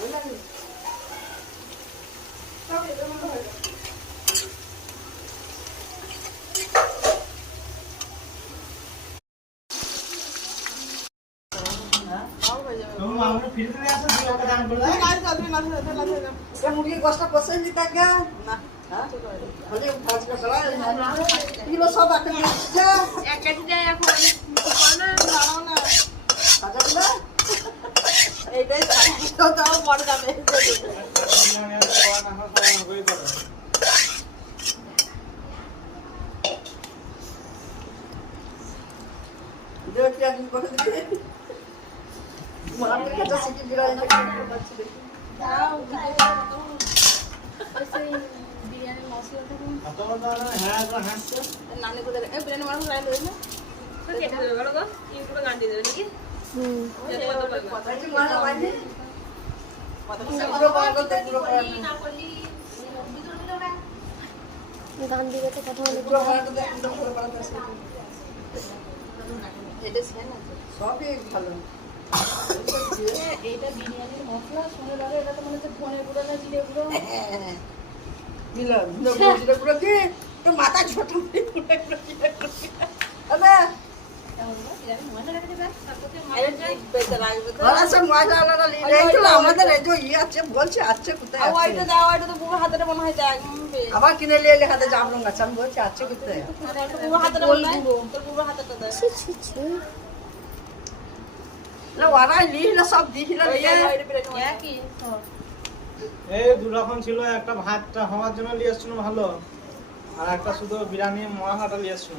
मुर्गी गोश्त पसंद नहीं था क्या ना भले भाज का चला किलो 100 बाटे जा एक केजी दे या कोई ना लाओ ना आजा ना এইটাই তো দাও বড় দামে दो क्या दिन कर दे मार के तो सिटी गिरा है आओ ऐसे बिरयानी मसाला तो आता है हाथ नानी को दे ए बिरयानी मार लाइन दे ना तो केटे दे गलो ये पूरा गांडी दे नाকি पता नहीं मार वाली पता नहीं पूरा बात करते पूरा ना बोली गांडी के तो কথা বলে पूरा बात करते पूरा बात करते এটা ছেন আছে সবই ভালো এইটা বিরিয়ানির মশলা শুনে লাগে এটা তো মনে হচ্ছে ধনে গুঁড়ো না জিরে গুঁড়ো দিলা জিরে গুঁড়ো কি তো মাথা ছোট করে গুঁড়ো করে আবে আবার কিনে নিয়ে হাতে জামরং গাছ আমি বলছি আছে কোথায় সব দিয়েছিল দু রকম ছিল একটা ভাতটা হওয়ার জন্য নিয়ে আসছিল ভালো আর একটা শুধু বিরিয়ানি মশলাটা নিয়ে আসছিল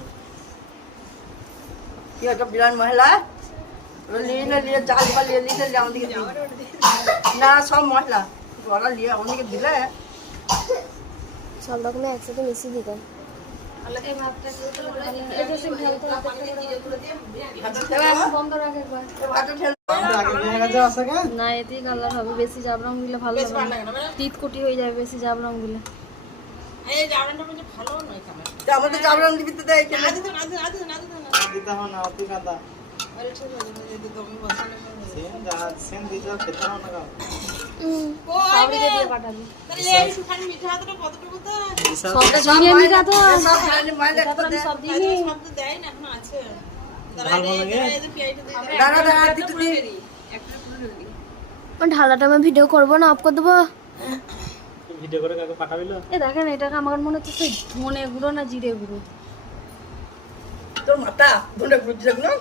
কি একটা বিরাট মহিলা নিয়ে চাল বা নিয়ে নিতে আমাদেরকে না সব মশলা ওরা নিয়ে আমাদেরকে দিলে সব রকমের একসাথে মিশিয়ে দিতাম না এতেই কালার হবে বেশি জাবরং দিলে ভালো হবে তিত কুটি হয়ে যাবে বেশি জাবরং দিলে আমাদের জাবরং দিবি তো দেয় দিতে হবে না অতি কাদা সেন দিতে খেতে হবে না সবইকে দিয়ে পাঠাবি সবটা দিয়ে মিঠা তো সব জানি মাইলে সব দিবি দাঁড়া দাঁড়া দিতে দি ঢালাটা আমি ভিডিও করবো না অফ করে দেবো ভিডিও করে কাকে পাঠাবিল এ দেখেন এটাকে আমার মনে হচ্ছে সেই ধনে গুঁড়ো না জিরে গুঁড়ো তোর মাথা ধরে গুজরাগুলো